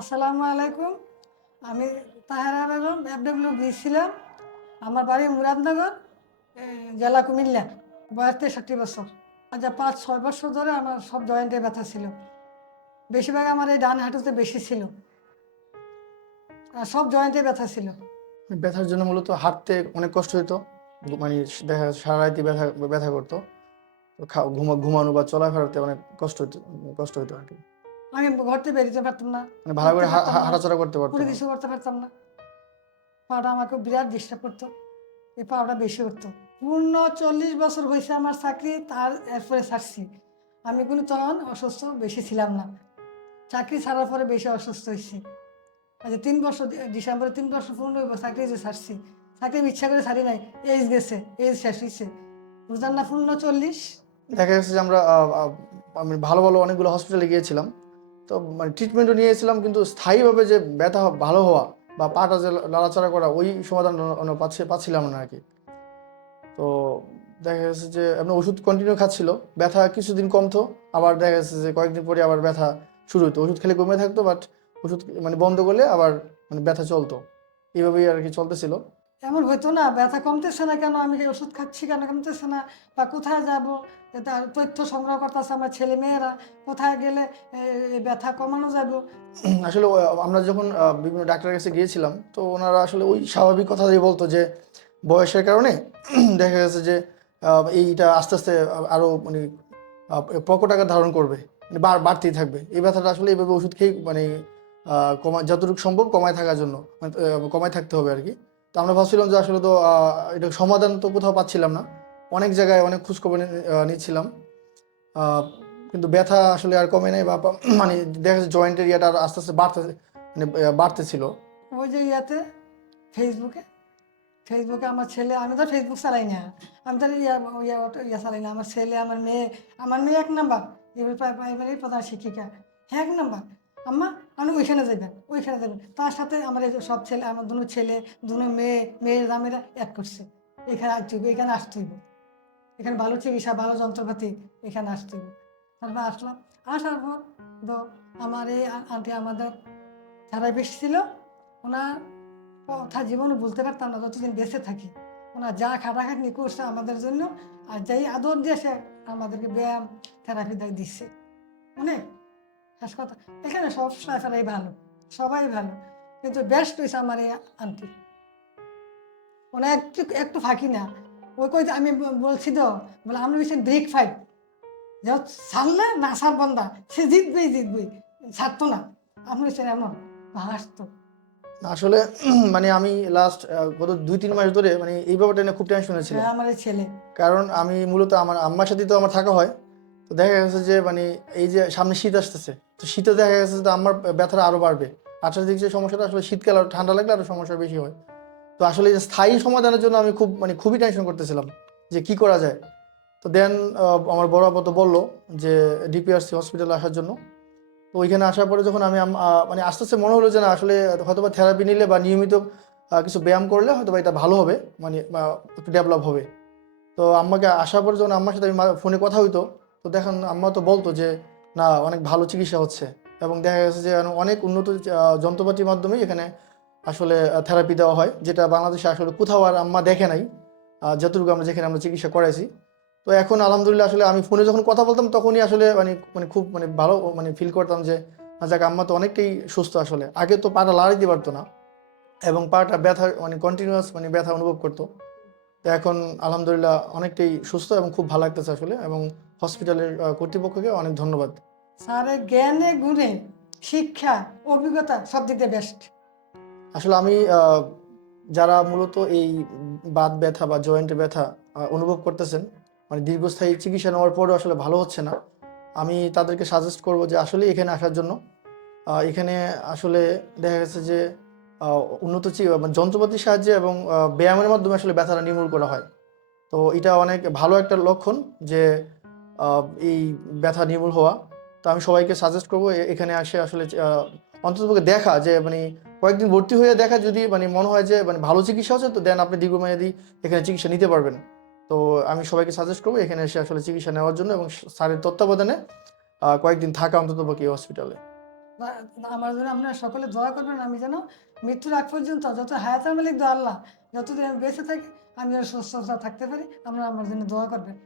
আসসালামু আলাইকুম। আমি তাহারা বেগম এফডব্লিউ ছিলাম আমার বাড়ি মুরাদনগর জেলা কুমিল্লা। বয়স তেষট্টি বছর। আজ পাঁচ, ছয় বছর ধরে আমার সব জয়েন্টে ব্যথা ছিল। বেশিরভাগ আমার এই ডান হাঁটুতে বেশি ছিল। আর সব জয়েন্টে ব্যথা ছিল। ব্যথার জন্য মূলত হাঁটতে অনেক কষ্ট হতো মানে দেখা সারা রাতে ব্যথা ব্যথা করতো। ঘুমা, ঘুমানো বা চলাফেরাতে অনেক কষ্ট হতো কষ্ট হতো আর কি। আমি ঘর থেকে বেরোতে পারতাম না। মানে ভালো করে। হাঁটাচলা করতে পারতো কোনো। কিছু করতে পারতাম না। পাটা আমাকে বিরাট ডিস্টার্ব করতো। এই পাটা বেশি করতো। পূর্ণ চল্লিশ বছর হয়েছে আমার চাকরি তার এরপরে ছাড়ছি। আমি কিন্তু তখন অসুস্থ বেশি ছিলাম না। চাকরি ছাড়ার পরে বেশি অসুস্থ হয়েছি। আচ্ছা তিন বছর ডিসেম্বরে তিন বছর পূর্ণ হইব চাকরি যে ছাড়ছি। চাকরি আমি ইচ্ছা করে ছাড়ি নাই এজ গেছে এজ শেষ হয়েছে বুঝলাম না পূর্ণ চল্লিশ। দেখা যাচ্ছে যে আমরা আমি ভালো ভালো অনেকগুলো হসপিটালে গিয়েছিলাম। তো মানে ট্রিটমেন্টও নিয়েছিলাম, কিন্তু স্থায়ীভাবে যে ব্যথা ভালো হওয়া বা পাটা যে লাড়াচাড়া করা, ওই সমাধান পাচ্ছি পাচ্ছিলাম না আর কি তো দেখা গেছে যে আপনার ওষুধ কন্টিনিউ খাচ্ছিল, ব্যথা কিছুদিন কমতো, আবার দেখা গেছে যে কয়েকদিন পরে আবার ব্যথা শুরু হতো ওষুধ খেলে কমে থাকতো বাট ওষুধ মানে বন্ধ করলে আবার মানে ব্যথা চলতো। এইভাবেই আর কি চলতেছিল। এমন হইতো না, ব্যথা কমতেছে না কেন? আমি ওষুধ খাচ্ছি কেন? কমতেছে না? বা কোথায় যাব? তার তথ্য সংগ্রহ করতেছে আমার ছেলে মেয়েরা কোথায় গেলে ব্যথা কমানো যাবে? আসলে আমরা যখন বিভিন্ন ডাক্তারের কাছে গিয়েছিলাম, তো ওনারা আসলে ওই স্বাভাবিক কথা দিয়ে বলতো যে, বয়সের কারণে দেখা গেছে যে এইটা আস্তে আস্তে আরও মানে প্রকট আকার ধারণ করবে মানে বাড়তেই থাকবে। এই ব্যথাটা আসলে এইভাবে ওষুধ খেয়ে মানে কমা, যতটুকু সম্ভব কমায় থাকার জন্য মানে কমায় থাকতে হবে আর কি। তো আমরা ভাবছিলাম যে আসলে তো এটা সমাধান তো কোথাও পাচ্ছিলাম না। অনেক জায়গায় অনেক খোঁজখবর নিচ্ছিলাম। কিন্তু ব্যথা আসলে আর কমে নাই বা মানে দেখা যাচ্ছে জয়েন্টের এরিয়াটা আর আস্তে আস্তে বাড়তে মানে বাড়তেছিল। ওই যে ইয়াতে ফেসবুকে ফেসবুকে আমার ছেলে, আমি তো ফেসবুক চালাই না। আমি তো ইয়া ইয়া চালাই না। আমার ছেলে, আমার মেয়ে আমার মেয়ে এক নাম্বার। প্রাইমারি প্রধান শিক্ষিকা। হ্যাঁ এক নাম্বার। আম্মা আপনি ওইখানে যাবেন ওইখানে যাবেন তার সাথে আমার সব ছেলে, আমার দুনো ছেলে, দুনো মেয়ে, মেয়ের জামেরা এক করছে। এখানে আসতে হইব, এখানে আসতে হইব। এখানে ভালো চিকিৎসা, ভালো যন্ত্রপাতি, এখানে আসতে তারপর আসলাম। আসার পর তো আমার এই আন্টি আমাদের বেশি ছিল। ওনার কথা জীবনে বলতে পারতাম না, যতদিন বেঁচে থাকি। ওনার যা খাটাখাটনি করছে আমাদের জন্য, আর যাই আদর দিয়েছে আমাদেরকে ব্যায়াম থেরাপি দিচ্ছে। অনেক। কথা এখানে সব স্টাফেরাই ভালো সবাই ভালো কিন্তু বেস্ট হয়েছে আমার এই আন্টি ওনা একটু একটু ফাঁকি না। ওই কই আমি বলছি তো বলে আমি হচ্ছে ব্রেক ফাইট যে ছাড়লে না ছাড় বন্ধা সে জিতবেই জিতবেই ছাড়তো না। আপনি হচ্ছেন এমন হাসতো আসলে মানে আমি লাস্ট গত দুই তিন মাস ধরে মানে এই ব্যাপারটা নিয়ে খুব টেনশনে ছিলাম। হ্যাঁ, আমার ছেলে। কারণ আমি মূলত আমার আম্মার সাথে তো আমার থাকা হয়। তো দেখা গেছে যে মানে এই যে সামনে শীত আসতেছে তো শীতে দেখা গেছে যে আমার ব্যথাটা আরও বাড়বে। আঠাশ দিক যে সমস্যাটা আসলে শীতকাল আর ঠান্ডা লাগলে আরও সমস্যা বেশি হয়। তো আসলে যে স্থায়ী সমাধানের জন্য আমি খুব মানে খুবই টেনশন করতেছিলাম যে কি করা যায়। তো দেন আমার বড় আপা তো বলল যে ডিপিআরসি হসপিটালে আসার জন্য। তো ওইখানে আসার পরে যখন আমি মানে আস্তে আস্তে মনে হলো যে না, আসলে হয়তো বা থেরাপি নিলে বা নিয়মিত কিছু ব্যায়াম করলে হয়তো বা এটা ভালো হবে মানে একটু ডেভেলপ হবে। তো আম্মাকে আসার পর যখন আম্মার সাথে আমি ফোনে কথা হইতো, তো দেখেন আম্মা তো বলতো যে না, অনেক ভালো চিকিৎসা হচ্ছে। এবং দেখা গেছে যে অনেক উন্নত যন্ত্রপাতির মাধ্যমে এখানে আসলে থেরাপি দেওয়া হয়, যেটা বাংলাদেশে আসলে কোথাও আর আম্মা দেখে নাই যতটুকু আমরা যেখানে আমরা চিকিৎসা করাইছি। তো এখন আলহামদুলিল্লাহ আসলে আমি ফোনে যখন কথা বলতাম, তখনই আসলে মানে মানে খুব মানে ভালো মানে ফিল করতাম যে যাক, আম্মা তো অনেকটাই সুস্থ আসলে। আগে তো পাটা লাড়াই দিতে পারতো না, এবং পাটা ব্যথা মানে কন্টিনিউয়াস মানে ব্যথা অনুভব করতো। তো এখন আলহামদুলিল্লাহ অনেকটাই সুস্থ এবং খুব ভালো লাগতেছে আসলে, এবং হসপিটালের কর্তৃপক্ষকে অনেক ধন্যবাদ। স্যারের জ্ঞানে গুণে শিক্ষা অভিজ্ঞতা সব দিক দিয়ে বেস্ট আসলে আমি যারা মূলত এই বাত ব্যথা বা জয়েন্টে ব্যথা অনুভব করতেছেন মানে দীর্ঘস্থায়ী চিকিৎসা নেওয়ার পরেও আসলে ভালো হচ্ছে না আমি তাদেরকে সাজেস্ট করব যে আসলে এখানে আসার জন্য এখানে আসলে দেখা গেছে যে উন্নত মানে যন্ত্রপাতির সাহায্যে এবং ব্যায়ামের মাধ্যমে আসলে ব্যথাটা নির্মূল করা হয়। তো এটা অনেক ভালো একটা লক্ষণ যে এই ব্যথা নির্মূল হওয়া। তো আমি সবাইকে সাজেস্ট করব এখানে আসে আসলে অন্ততপক্ষে দেখা যে মানে কয়েকদিন ভর্তি হয়ে দেখা যদি মানে মনে হয় যে মানে ভালো চিকিৎসা হচ্ছে, তো দেন আপনি দীর্ঘমেয়াদী এখানে চিকিৎসা নিতে পারবেন। তো আমি সবাইকে সাজেস্ট করব, এখানে এসে আসলে চিকিৎসা নেওয়ার জন্য এবং স্যারের তত্ত্বাবধানে কয়েকদিন থাকা অন্ততপক্ষে হসপিটালে আমার জন্য আপনারা সকলে দোয়া করবেন, আমি যেন মৃত্যুর আগ পর্যন্ত যত হায়াতার মালিক দোয়া আল্লাহ, যতদিন আমি বেঁচে থাকি, আমি যেন সুস্থতা থাকতে পারি, আপনারা আমার জন্য দোয়া করবেন।